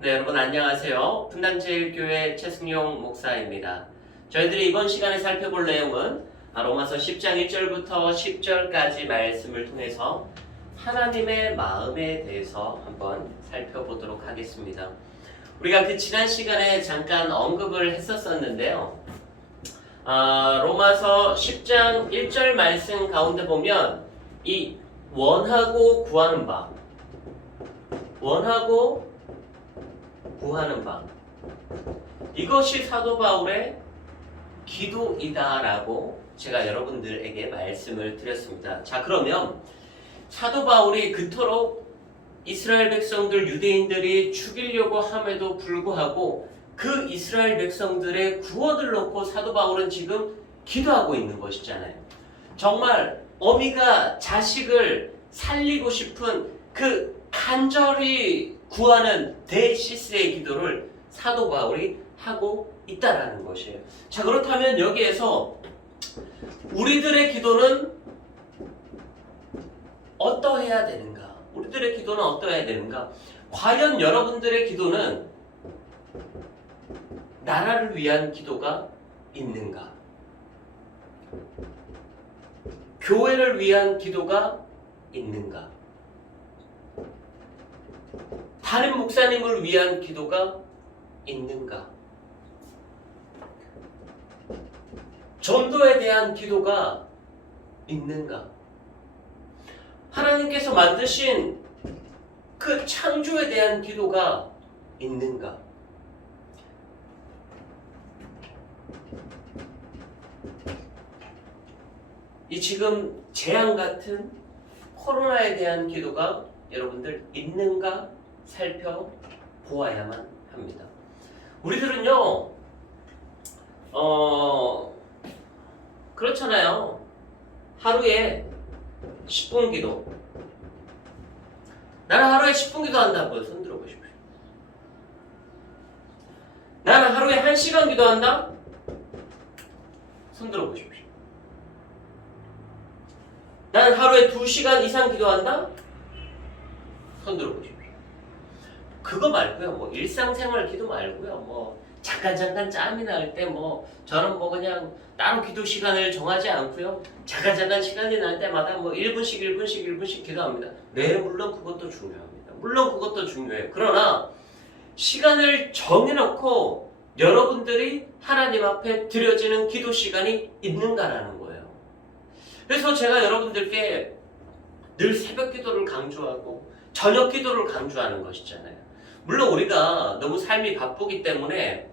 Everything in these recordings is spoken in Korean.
네, 여러분 안녕하세요. 분당제일교회 최승용 목사입니다. 저희들이 이번 시간에 살펴볼 내용은 로마서 10장 1절부터 10절까지 말씀을 통해서 하나님의 마음에 대해서 한번 살펴보도록 하겠습니다. 우리가 그 지난 시간에 잠깐 언급을 했었는데요. 로마서 10장 1절 말씀 가운데 보면 이 원하고 구하는 바, 원하고 구하는 바, 이것이 사도 바울의 기도이다라고 제가 여러분들에게 말씀을 드렸습니다. 자, 그러면 사도 바울이 그토록 이스라엘 백성들, 유대인들이 죽이려고 함에도 불구하고 그 이스라엘 백성들의 구원을 놓고 사도 바울은 지금 기도하고 있는 것이잖아요. 정말 어미가 자식을 살리고 싶은 그 간절히 구하는 대시스의 기도를 사도 바울이 하고 있다라는 것이에요. 자, 그렇다면 여기에서 우리들의 기도는 어떠해야 되는가? 우리들의 기도는 어떠해야 되는가? 과연 여러분들의 기도는 나라를 위한 기도가 있는가? 교회를 위한 기도가 있는가? 다른 목사님을 위한 기도가 있는가? 전도에 대한 기도가 있는가? 하나님께서 만드신 그 창조에 대한 기도가 있는가? 이 지금 재앙 같은 코로나에 대한 기도가 여러분들 있는가 살펴보아야만 합니다. 우리들은요, 그렇잖아요. 하루에 10분 기도. 나는 하루에 10분 기도한다고요. 손 들어보십시오. 나는 하루에 1시간 기도한다? 손 들어보십시오. 나는 하루에 2시간 이상 기도한다? 손 들어보십시오. 그거 말고요. 뭐 일상생활 기도 말고요. 뭐 잠깐 짬이 날 때 저는 그냥 따로 기도 시간을 정하지 않고요. 잠깐 시간이 날 때마다 1분씩 기도합니다. 네, 물론 그것도 중요합니다. 물론 그것도 중요해요. 그러나 시간을 정해놓고 여러분들이 하나님 앞에 드려지는 기도 시간이 있는가라는 거예요. 그래서 제가 여러분들께 늘 새벽 기도를 강조하고 저녁 기도를 강조하는 것이잖아요. 물론 우리가 너무 삶이 바쁘기 때문에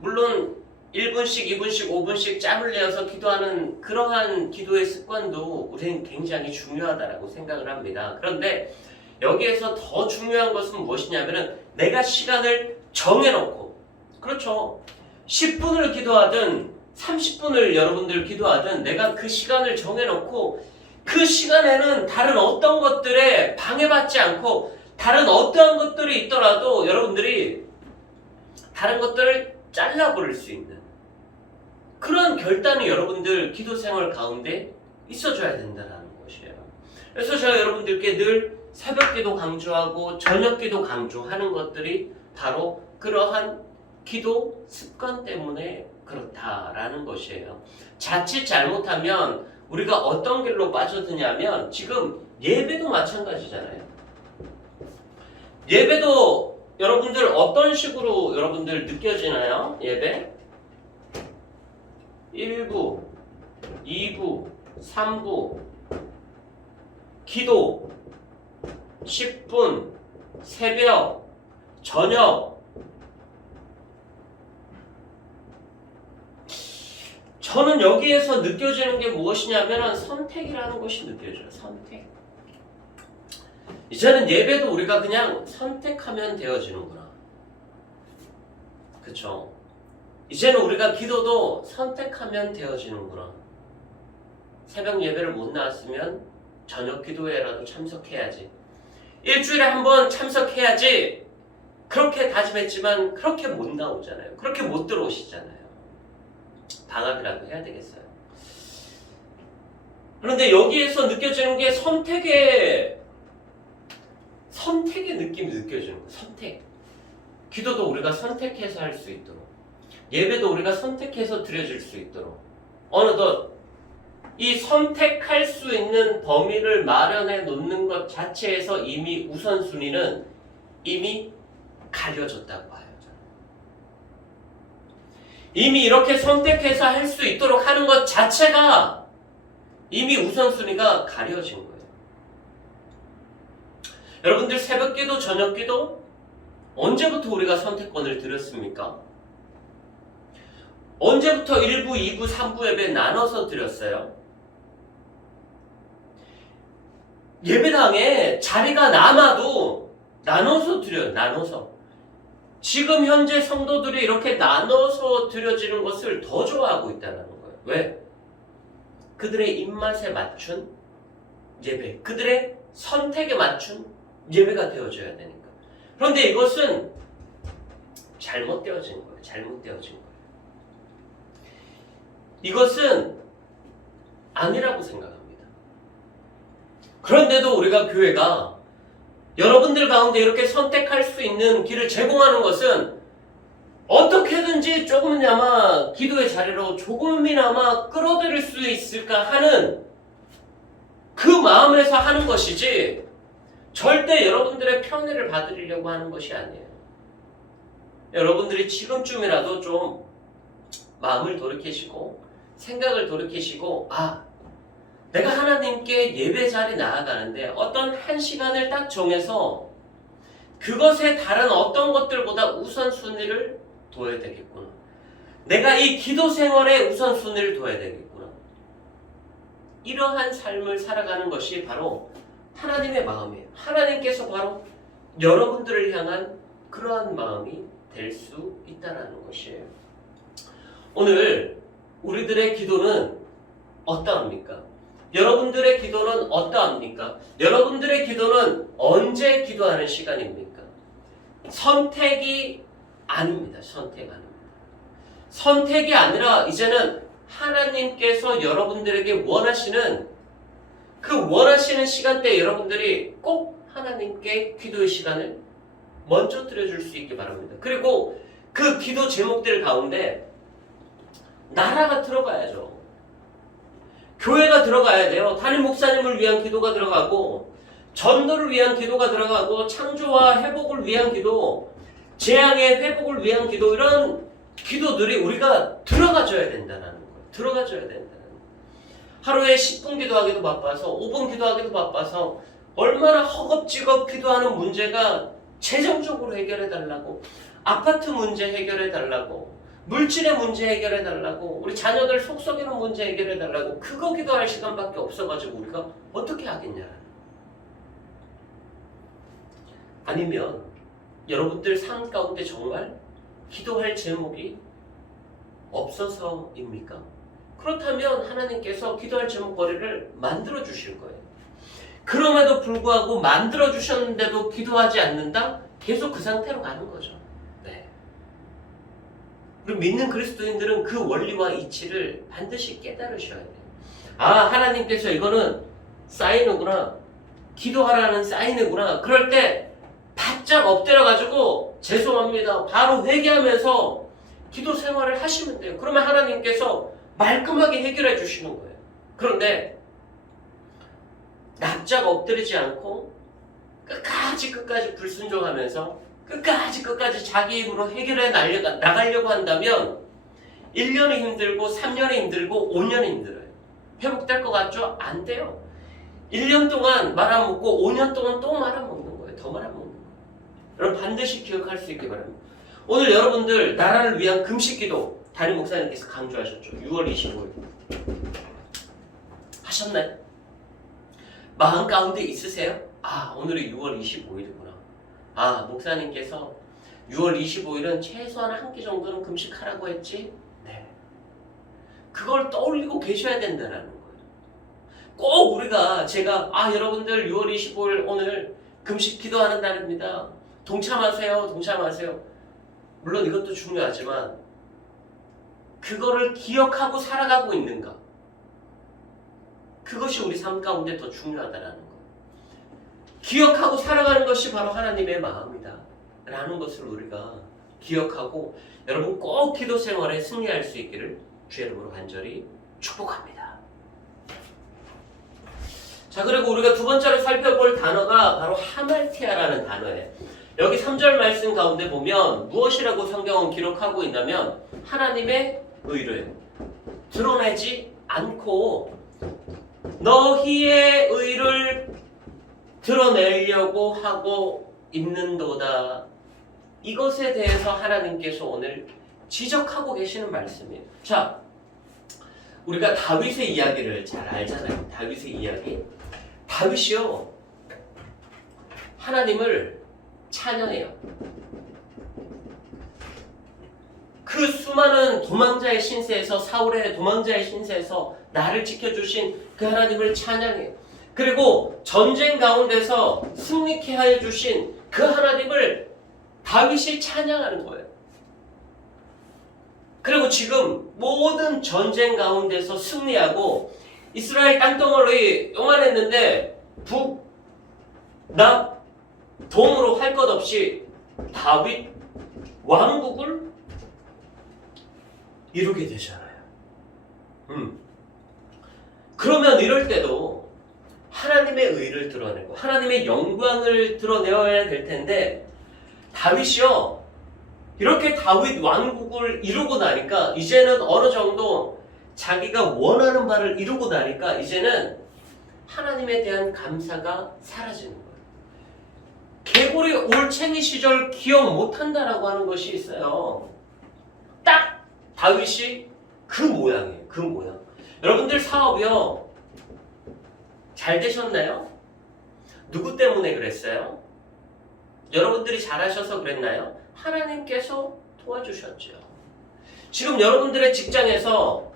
물론 1분씩, 2분씩, 5분씩 짬을 내어서 기도하는 그러한 기도의 습관도 우리는 굉장히 중요하다고 생각을 합니다. 그런데 여기에서 더 중요한 것은 무엇이냐면은 내가 시간을 정해놓고, 그렇죠. 10분을 기도하든 30분을 여러분들 기도하든 내가 그 시간을 정해놓고 그 시간에는 다른 어떤 것들에 방해받지 않고 다른 어떠한 것들이 있더라도 여러분들이 다른 것들을 잘라버릴 수 있는 그런 결단이 여러분들 기도 생활 가운데 있어줘야 된다는 것이에요. 그래서 제가 여러분들께 늘 새벽 기도 강조하고 저녁 기도 강조하는 것들이 바로 그러한 기도 습관 때문에 그렇다라는 것이에요. 자칫 잘못하면 우리가 어떤 길로 빠져드냐면 지금 예배도 마찬가지잖아요. 예배도 여러분들 어떤 식으로 여러분들 느껴지나요? 예배? 1부, 2부, 3부, 기도, 10분, 새벽, 저녁. 저는 여기에서 느껴지는 게 무엇이냐면 선택이라는 것이 느껴져요. 선택. 이제는 예배도 우리가 그냥 선택하면 되어지는구나. 그쵸? 이제는 우리가 기도도 선택하면 되어지는구나. 새벽 예배를 못 나왔으면 저녁 기도회라도 참석해야지. 일주일에 한 번 참석해야지. 그렇게 다짐했지만 그렇게 못 나오잖아요. 그렇게 못 들어오시잖아요. 방학이라도 해야 되겠어요. 그런데 여기에서 느껴지는 게 선택의 느낌이 느껴지는 거예요. 선택. 기도도 우리가 선택해서 할 수 있도록, 예배도 우리가 선택해서 드려질 수 있도록 어느덧 이 선택할 수 있는 범위를 마련해 놓는 것 자체에서 이미 우선순위는 이미 가려졌다고 봐요. 이미 이렇게 선택해서 할 수 있도록 하는 것 자체가 이미 우선순위가 가려진 거예요. 여러분들 새벽기도, 저녁기도 언제부터 우리가 선택권을 드렸습니까? 언제부터 1부, 2부, 3부 예배 나눠서 드렸어요? 예배당에 자리가 남아도 나눠서 드려요. 나눠서. 지금 현재 성도들이 이렇게 나눠서 드려지는 것을 더 좋아하고 있다는 거예요. 왜? 그들의 입맛에 맞춘 예배, 그들의 선택에 맞춘 예배가 되어져야 되니까. 그런데 이것은 잘못되어진 거예요. 잘못되어진 거예요. 이것은 아니라고 생각합니다. 그런데도 우리가 교회가 여러분들 가운데 이렇게 선택할 수 있는 길을 제공하는 것은 어떻게든지 조금이나마 기도의 자리로 조금이나마 끌어들일 수 있을까 하는 그 마음에서 하는 것이지 절대 여러분들의 편애를 받으려고 하는 것이 아니에요. 여러분들이 지금쯤이라도 좀 마음을 돌이키시고 생각을 돌이키시고 내가 하나님께 예배 자리 나아가는데 어떤 한 시간을 딱 정해서 그것에 다른 어떤 것들보다 우선순위를 둬야 되겠구나. 내가 이 기도 생활에 우선순위를 둬야 되겠구나. 이러한 삶을 살아가는 것이 바로 하나님의 마음이에요. 하나님께서 바로 여러분들을 향한 그러한 마음이 될 수 있다는 것이에요. 오늘 우리들의 기도는 어떠합니까? 여러분들의 기도는 어떠합니까? 여러분들의 기도는 언제 기도하는 시간입니까? 선택이 아닙니다. 선택 아닙니다. 선택이 아니라 이제는 하나님께서 여러분들에게 원하시는 그 원하시는 시간대에 여러분들이 꼭 하나님께 기도의 시간을 먼저 드려줄 수 있기 바랍니다. 그리고 그 기도 제목들 가운데 나라가 들어가야죠. 교회가 들어가야 돼요. 담임 목사님을 위한 기도가 들어가고 전도를 위한 기도가 들어가고 창조와 회복을 위한 기도, 재앙의 회복을 위한 기도, 이런 기도들이 우리가 들어가줘야 된다는 거예요. 들어가줘야 된다는 거예요. 하루에 10분 기도하기도 바빠서 5분 기도하기도 바빠서 얼마나 허겁지겁 기도하는 문제가 재정적으로 해결해달라고, 아파트 문제 해결해달라고, 물질의 문제 해결해달라고, 우리 자녀들 속썩이는 문제 해결해달라고, 그거 기도할 시간밖에 없어가지고 우리가 어떻게 하겠냐. 아니면 여러분들 삶 가운데 정말 기도할 제목이 없어서입니까? 그렇다면 하나님께서 기도할 제목거리를 만들어 주실 거예요. 그럼에도 불구하고 만들어 주셨는데도 기도하지 않는다? 계속 그 상태로 가는 거죠. 그리고 믿는 그리스도인들은 그 원리와 이치를 반드시 깨달으셔야 돼요. 하나님께서 이거는 사인이구나, 기도하라는 사인이구나. 그럴 때 바짝 엎드려가지고 죄송합니다, 바로 회개하면서 기도 생활을 하시면 돼요. 그러면 하나님께서 말끔하게 해결해 주시는 거예요. 그런데 납작 엎드리지 않고 끝까지 불순종하면서 끝까지 자기 힘으로 해결해 나가려고 한다면 1년이 힘들고 3년이 힘들고 5년이 힘들어요. 회복될 것 같죠? 안 돼요. 1년 동안 말아먹고 5년 동안 또 말아먹는 거예요. 더 말아먹는 거예요. 여러분 반드시 기억할 수 있기 바랍니다. 오늘 여러분들 나라를 위한 금식기도 담임 목사님께서 강조하셨죠. 6월 25일 하셨나요? 마음 가운데 있으세요? 오늘이 6월 25일이구나. 목사님께서 6월 25일은 최소한 한 끼 정도는 금식하라고 했지? 네. 그걸 떠올리고 계셔야 된다는 거예요. 꼭 제가 여러분들 6월 25일 오늘 금식 기도하는 날입니다. 동참하세요. 물론 이것도 중요하지만 그거를 기억하고 살아가고 있는가? 그것이 우리 삶 가운데 더 중요하다는 거예요. 기억하고 살아가는 것이 바로 하나님의 마음이다. 라는 것을 우리가 기억하고 여러분 꼭 기도 생활에 승리할 수 있기를 주의 이름으로 간절히 축복합니다. 자, 그리고 우리가 두 번째로 살펴볼 단어가 바로 하말티아라는 단어예요. 여기 3절 말씀 가운데 보면 무엇이라고 성경은 기록하고 있냐면 하나님의 의를 드러내지 않고 너희의 의를 드러내려고 하고 있는도다. 이것에 대해서 하나님께서 오늘 지적하고 계시는 말씀이에요. 자, 우리가 다윗의 이야기를 잘 알잖아요. 다윗의 이야기. 다윗이요, 하나님을 찬양해요. 그 수많은 도망자의 신세에서, 사울의 도망자의 신세에서 나를 지켜주신 그 하나님을 찬양해요. 그리고 전쟁 가운데서 승리케 하여 주신 그 하나님을 다윗이 찬양하는 거예요. 그리고 지금 모든 전쟁 가운데서 승리하고 이스라엘 땅덩어리 요만했는데 북, 남, 동으로 할 것 없이 다윗 왕국을 이루게 되잖아요. 그러면 이럴 때도 하나님의 의를 드러내고 하나님의 영광을 드러내어야 될 텐데 다윗이요, 이렇게 다윗 왕국을 이루고 나니까 이제는 어느 정도 자기가 원하는 바를 이루고 나니까 이제는 하나님에 대한 감사가 사라지는 거예요. 개구리 올챙이 시절 기억 못한다라고 하는 것이 있어요. 딱 다윗이 그 모양이에요. 그 모양. 여러분들 사업이요, 잘 되셨나요? 누구 때문에 그랬어요? 여러분들이 잘하셔서 그랬나요? 하나님께서 도와주셨죠. 지금 여러분들의 직장에서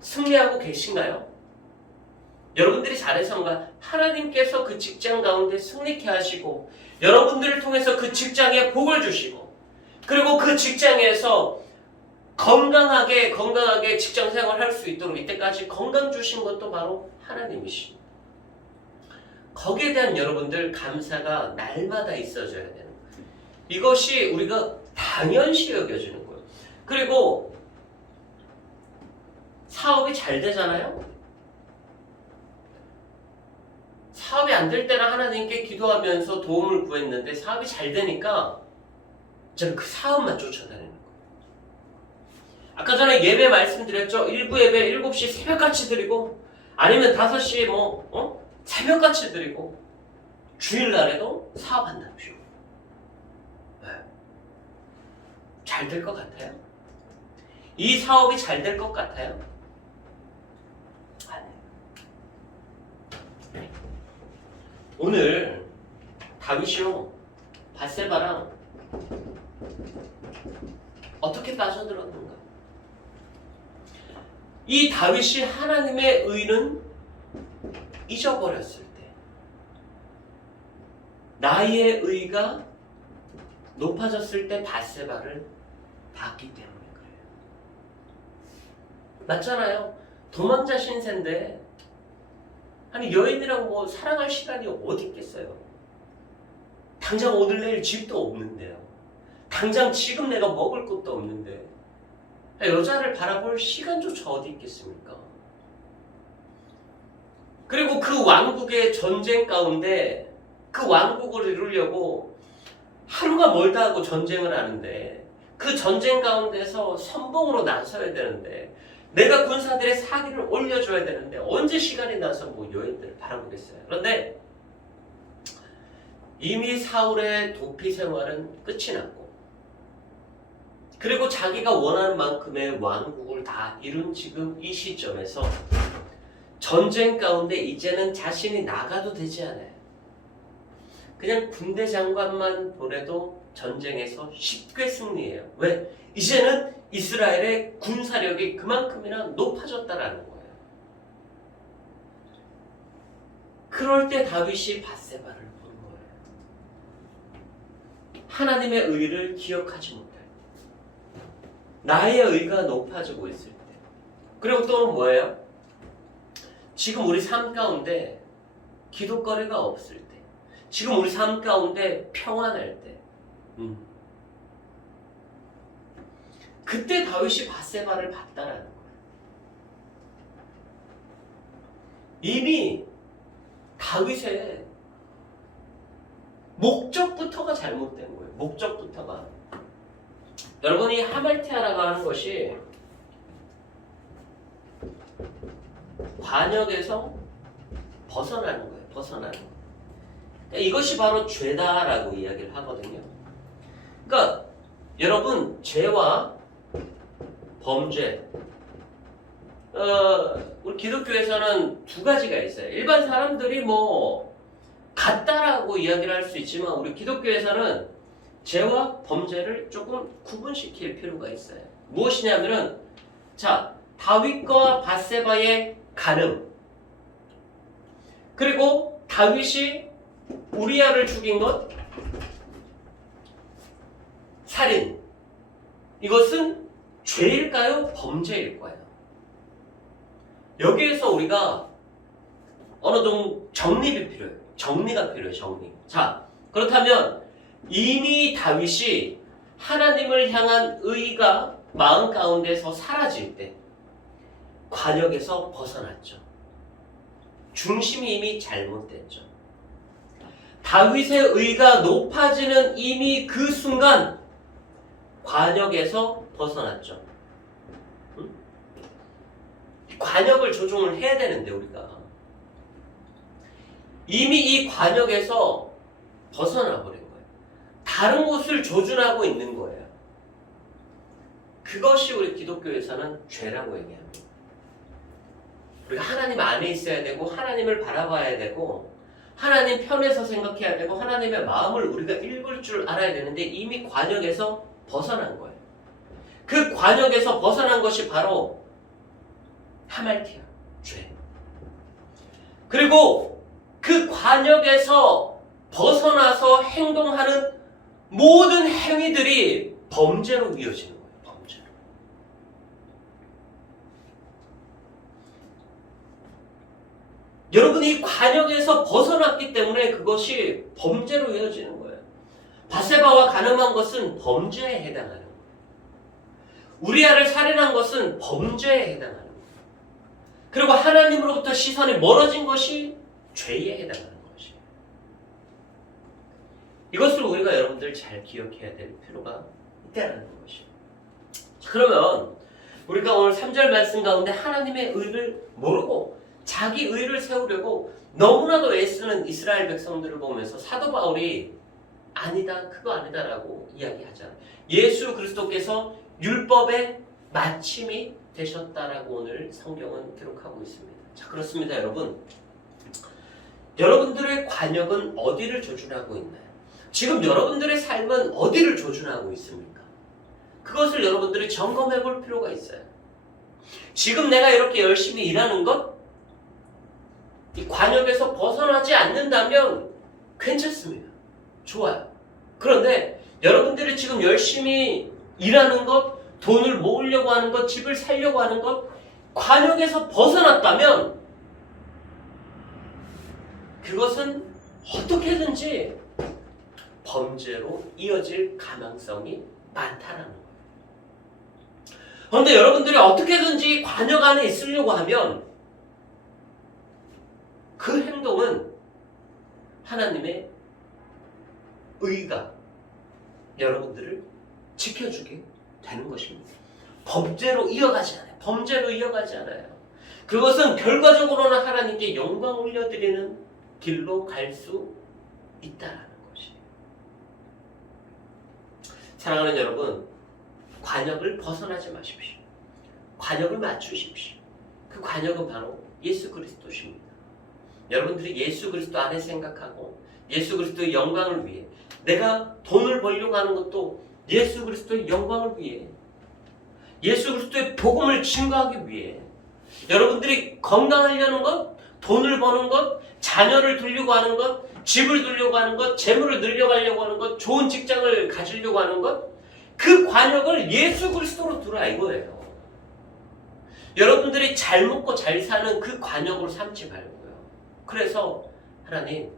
승리하고 계신가요? 여러분들이 잘해서인가? 하나님께서 그 직장 가운데 승리케 하시고 여러분들을 통해서 그 직장에 복을 주시고 그리고 그 직장에서 건강하게 직장 생활할 수 있도록 이때까지 건강 주신 것도 바로 하나님이십니다. 거기에 대한 여러분들 감사가 날마다 있어져야 되는 거예요. 이것이 우리가 당연시 여겨지는 거예요. 그리고 사업이 잘 되잖아요? 사업이 안 될 때는 하나님께 기도하면서 도움을 구했는데 사업이 잘 되니까 저는 그 사업만 쫓아다니는 거예요. 아까 전에 예배 말씀드렸죠? 일부 예배 7시 새벽같이 드리고 아니면 5시에 새벽같이 드리고 주일날에도 사업한답시오. 네. 잘 될 것 같아요? 이 사업이 잘 될 것 같아요? 아니에요. 오늘 다윗이요, 밧세바랑 어떻게 빠져들었는가? 이 다윗이 하나님의 의는 잊어버렸을 때 나의 의가 높아졌을 때 밧세바를 봤기 때문에 그래요. 맞잖아요. 도망자 신세인데 아니 여인이랑 뭐 사랑할 시간이 어디 있겠어요. 당장 오늘 내일 집도 없는데요. 당장 지금 내가 먹을 것도 없는데 여자를 바라볼 시간조차 어디 있겠습니까? 그리고 그 왕국의 전쟁 가운데 그 왕국을 이루려고 하루가 멀다 하고 전쟁을 하는데 그 전쟁 가운데서 선봉으로 나서야 되는데 내가 군사들의 사기를 올려줘야 되는데 언제 시간이 나서 뭐 여인들을 바라보겠어요. 그런데 이미 사울의 도피 생활은 끝이 났고 그리고 자기가 원하는 만큼의 왕국을 다 이룬 지금 이 시점에서 전쟁 가운데 이제는 자신이 나가도 되지 않아요. 그냥 군대 장관만 보내도 전쟁에서 쉽게 승리해요. 왜? 이제는 이스라엘의 군사력이 그만큼이나 높아졌다라는 거예요. 그럴 때 다윗이 밧세바를 본 거예요. 하나님의 의를 기억하지 못할 때, 나의 의가 높아지고 있을 때, 그리고 또는 뭐예요? 지금 우리 삶 가운데 기도거리가 없을 때, 지금 우리 삶 가운데 평안할 때, 그때 다윗이 밧세바를 봤다라는 거예요. 이미 다윗의 목적부터가 잘못된 거예요. 목적부터가. 여러분이 하말티아라고 하는 것이 관역에서 벗어나는 거예요. 벗어나는 거예요. 그러니까 이것이 바로 죄다라고 이야기를 하거든요. 그러니까 여러분 죄와 범죄 우리 기독교에서는 두 가지가 있어요. 일반 사람들이 뭐 같다라고 이야기를 할 수 있지만 우리 기독교에서는 죄와 범죄를 조금 구분시킬 필요가 있어요. 무엇이냐면은 자 다윗과 밧세바의 간음 그리고 다윗이 우리아를 죽인 것 살인 이것은 죄일까요? 범죄일까요? 여기에서 우리가 어느 정도 정립이 필요해요. 정리가 필요해요. 정리. 자 그렇다면 이미 다윗이 하나님을 향한 의가 마음 가운데서 사라질 때 관역에서 벗어났죠. 중심이 이미 잘못됐죠. 다윗의 의가 높아지는 이미 그 순간 관역에서 벗어났죠. 응? 관역을 조종을 해야 되는데 우리가 이미 이 관역에서 벗어나 버린 거예요. 다른 곳을 조준하고 있는 거예요. 그것이 우리 기독교에서는 죄라고 얘기합니다. 우리가 하나님 안에 있어야 되고 하나님을 바라봐야 되고 하나님 편에서 생각해야 되고 하나님의 마음을 우리가 읽을 줄 알아야 되는데 이미 관역에서 벗어난 거예요. 그 관역에서 벗어난 것이 바로 하말티아, 죄. 그리고 그 관역에서 벗어나서 행동하는 모든 행위들이 범죄로 이어지는 거예요. 범죄로. 여러분이 이 관역에서 벗어났기 때문에 그것이 범죄로 이어지는 거예요. 밧세바와 간음한 것은 범죄에 해당하는 거예요. 우리아를 살인한 것은 범죄에 해당하는 거예요. 그리고 하나님으로부터 시선이 멀어진 것이 죄에 해당하는 것이에요. 이것을 우리가 여러분들 잘 기억해야 될 필요가 있다는 것이에요. 그러면 우리가 오늘 3절 말씀 가운데 하나님의 의를 모르고 자기 의를 세우려고 너무나도 애쓰는 이스라엘 백성들을 보면서 사도 바울이 아니다, 그거 아니다라고 이야기하잖아요. 예수 그리스도께서 율법의 마침이 되셨다라고 오늘 성경은 기록하고 있습니다. 자, 그렇습니다, 여러분. 여러분들의 관역은 어디를 조준하고 있나요? 지금 여러분들의 삶은 어디를 조준하고 있습니까? 그것을 여러분들이 점검해 볼 필요가 있어요. 지금 내가 이렇게 열심히 일하는 것, 이 관역에서 벗어나지 않는다면 괜찮습니다. 좋아요. 그런데 여러분들이 지금 열심히 일하는 것, 돈을 모으려고 하는 것, 집을 살려고 하는 것, 관역에서 벗어났다면 그것은 어떻게든지 범죄로 이어질 가능성이 많다는 거예요. 그런데 여러분들이 어떻게든지 관역 안에 있으려고 하면 그 행동은 하나님의 의가 여러분들을 지켜주게 되는 것입니다. 범죄로 이어가지 않아요. 범죄로 이어가지 않아요. 그것은 결과적으로는 하나님께 영광 올려드리는 길로 갈 수 있다는 것이에요. 사랑하는 여러분, 관역을 벗어나지 마십시오. 관역을 맞추십시오. 그 관역은 바로 예수 그리스도십니다. 여러분들이 예수 그리스도 안에 생각하고 예수 그리스도의 영광을 위해 내가 돈을 벌려고 하는 것도 예수 그리스도의 영광을 위해 예수 그리스도의 복음을 증거하기 위해 여러분들이 건강하려는 것, 돈을 버는 것, 자녀를 두려고 하는 것, 집을 두려고 하는 것, 재물을 늘려가려고 하는 것, 좋은 직장을 가지려고 하는 것, 그 관역을 예수 그리스도로 두라 이거예요. 여러분들이 잘 먹고 잘 사는 그 관역으로 삼지 말고요. 그래서 하나님,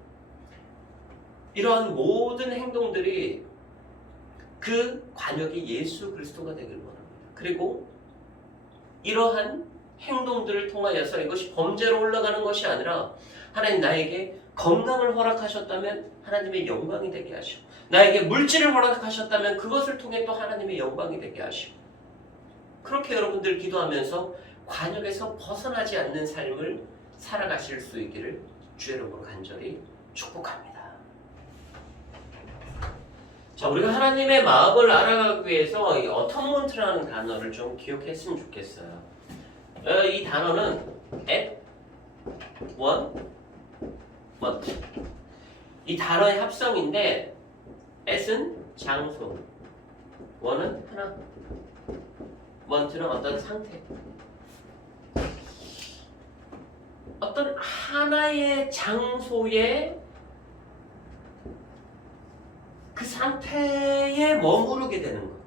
이러한 모든 행동들이 그 관역이 예수 그리스도가 되기를 원합니다. 그리고 이러한 행동들을 통하여서 이것이 범죄로 올라가는 것이 아니라 하나님 나에게 건강을 허락하셨다면 하나님의 영광이 되게 하시고 나에게 물질을 허락하셨다면 그것을 통해 또 하나님의 영광이 되게 하시고 그렇게 여러분들 기도하면서 관역에서 벗어나지 않는 삶을 살아가실 수 있기를 주의 이름으로 간절히 축복합니다. 자, 우리가 하나님의 마음을 알아가기 위해서 이 어텀먼트라는 단어를 좀 기억했으면 좋겠어요. 이 단어는 at, one, month. 이 단어의 합성인데 at은 장소, one은 하나, month는 어떤 상태. 어떤 하나의 장소에 그 상태에 머무르게 되는 거예요.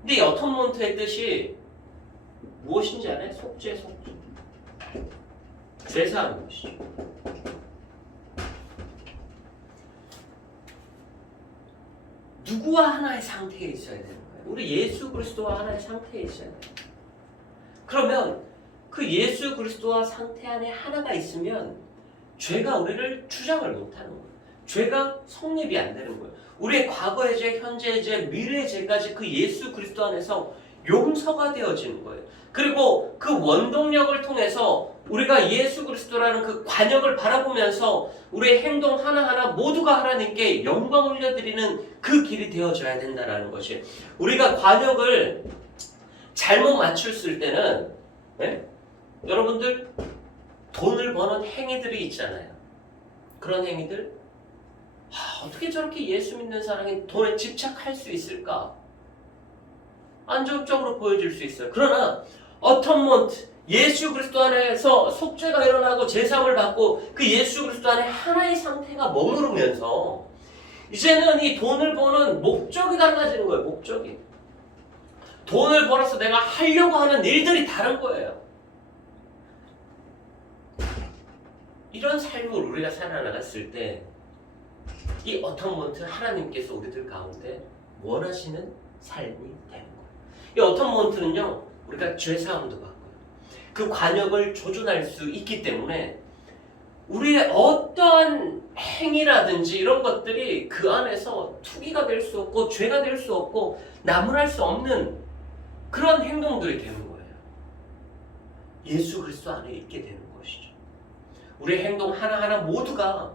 근데 이 어텀먼트의 뜻이 무엇인지 알아요? 속죄. 죄사하는 것이죠. 누구와 하나의 상태에 있어야 되는 거예요? 우리 예수 그리스도와 하나의 상태에 있어야 돼요. 그러면 그 예수 그리스도와 상태 안에 하나가 있으면 죄가 우리를 주장을 못하는 거예요. 죄가 성립이 안 되는 거예요. 우리의 과거의 죄, 현재의 죄, 미래의 죄까지 그 예수 그리스도 안에서 용서가 되어지는 거예요. 그리고 그 원동력을 통해서 우리가 예수 그리스도라는 그 관역을 바라보면서 우리의 행동 하나하나 모두가 하나님께 영광 올려드리는 그 길이 되어져야 된다는 것이 우리가 관역을 잘못 맞췄을 때는 여러분들 돈을 버는 행위들이 있잖아요. 그런 행위들 어떻게 저렇게 예수 믿는 사람이 돈에 집착할 수 있을까? 안정적으로 보여질 수 있어요. 그러나 어텀먼트 예수 그리스도 안에서 속죄가 일어나고 제사함을 받고 그 예수 그리스도 안에 하나의 상태가 머무르면서 이제는 이 돈을 버는 목적이 달라지는 거예요. 목적이. 돈을 벌어서 내가 하려고 하는 일들이 다른 거예요. 이런 삶을 우리가 살아나갔을 때 이 어텀먼트 하나님께서 우리들 가운데 원하시는 삶이 되는 거예요. 이 어텀먼트는요 우리가 죄사함도 받고요. 그 관역을 조준할 수 있기 때문에 우리의 어떠한 행위라든지 이런 것들이 그 안에서 투기가 될 수 없고 죄가 될 수 없고 나무랄 수 없는 그런 행동들이 되는 거예요. 예수 그리스도 안에 있게 되는 것이죠. 우리의 행동 하나하나 모두가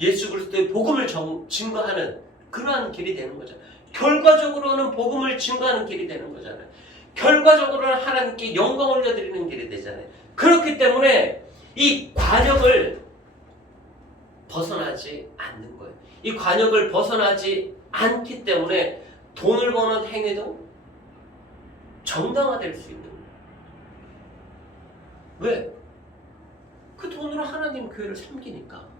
예수 그리스도의 복음을 증거하는 그러한 길이 되는 거잖아요. 결과적으로는 복음을 증거하는 길이 되는 거잖아요. 결과적으로는 하나님께 영광 올려드리는 길이 되잖아요. 그렇기 때문에 이 관역을 벗어나지 않는 거예요. 이 관역을 벗어나지 않기 때문에 돈을 버는 행위도 정당화될 수 있는 거예요. 왜? 그 돈으로 하나님 교회를 섬기니까.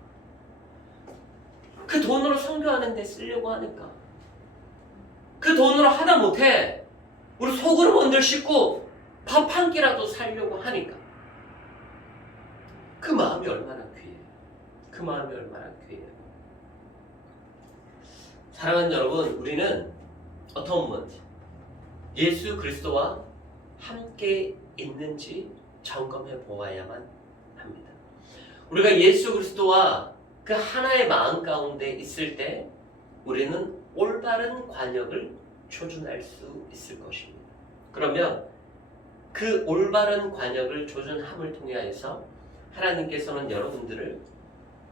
그 돈으로 선교하는 데 쓰려고 하니까. 그 돈으로 하다 못해 우리 속으로 먼저 씻고 밥 한 끼라도 살려고 하니까. 그 마음이 얼마나 귀해요. 그 마음이 얼마나 귀해요. 사랑하는 여러분, 우리는 어텀먼트 예수 그리스도와 함께 있는지 점검해 보아야만 합니다. 우리가 예수 그리스도와 그 하나의 마음 가운데 있을 때 우리는 올바른 관역을 조준할 수 있을 것입니다. 그러면 그 올바른 관역을 조준함을 통하여서 하나님께서는 여러분들을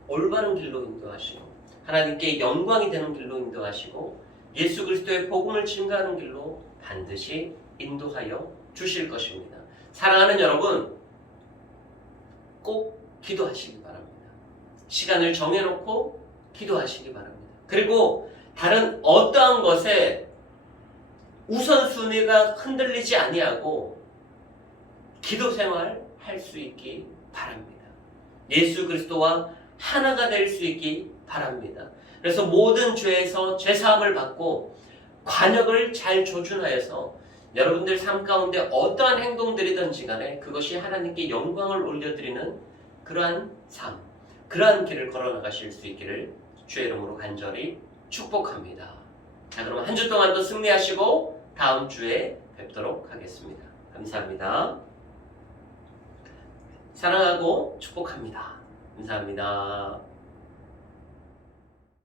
올바른 길로 인도하시고 하나님께 영광이 되는 길로 인도하시고 예수 그리스도의 복음을 증거하는 길로 반드시 인도하여 주실 것입니다. 사랑하는 여러분, 꼭 기도하시기 바랍니다. 시간을 정해놓고 기도하시기 바랍니다. 그리고 다른 어떠한 것에 우선순위가 흔들리지 아니하고 기도 생활 할 수 있기 바랍니다. 예수 그리스도와 하나가 될 수 있기 바랍니다. 그래서 모든 죄에서 죄사함을 받고 관역을 잘 조준하여서 여러분들 삶 가운데 어떠한 행동들이든지 간에 그것이 하나님께 영광을 올려드리는 그러한 삶, 그러한 길을 걸어나가실 수 있기를 주의 이름으로 간절히 축복합니다. 자, 그럼 한 주 동안도 승리하시고 다음 주에 뵙도록 하겠습니다. 감사합니다. 사랑하고 축복합니다. 감사합니다.